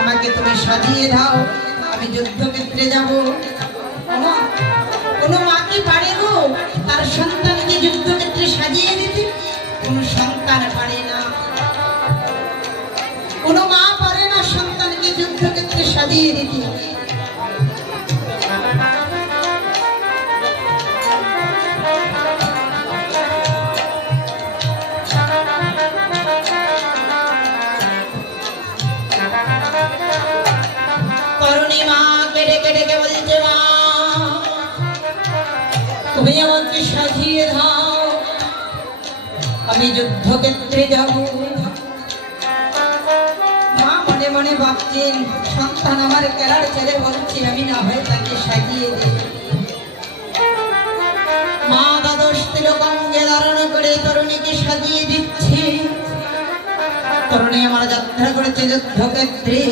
আমাকে তুমি সাজিয়ে দাও, আমি যুদ্ধক্ষেত্রে যাব। কোনো মা কি পারে গো তার সন্তানকে যুদ্ধক্ষেত্রে সাজিয়ে দিতে? কোনো সন্তান পারে না, কোনো মা পারে না সন্তানকে যুদ্ধক্ষেত্রে সাজিয়ে দিতে। তুমি আমাকে সাজিয়ে দাও, আমি যুদ্ধক্ষেত্রে যাব। মা মনে মনে ভাবছেন, সন্তান আমার কেরার ছেড়ে বলছে আমি না হয় তাকে সাজিয়ে দিই। মা দ্বাদশ তিলকঙ্গে ধারণ করে তরুণীকে সাজিয়ে দিচ্ছে। তরুণী আমার যাত্রা করেছে যুদ্ধক্ষেত্রে।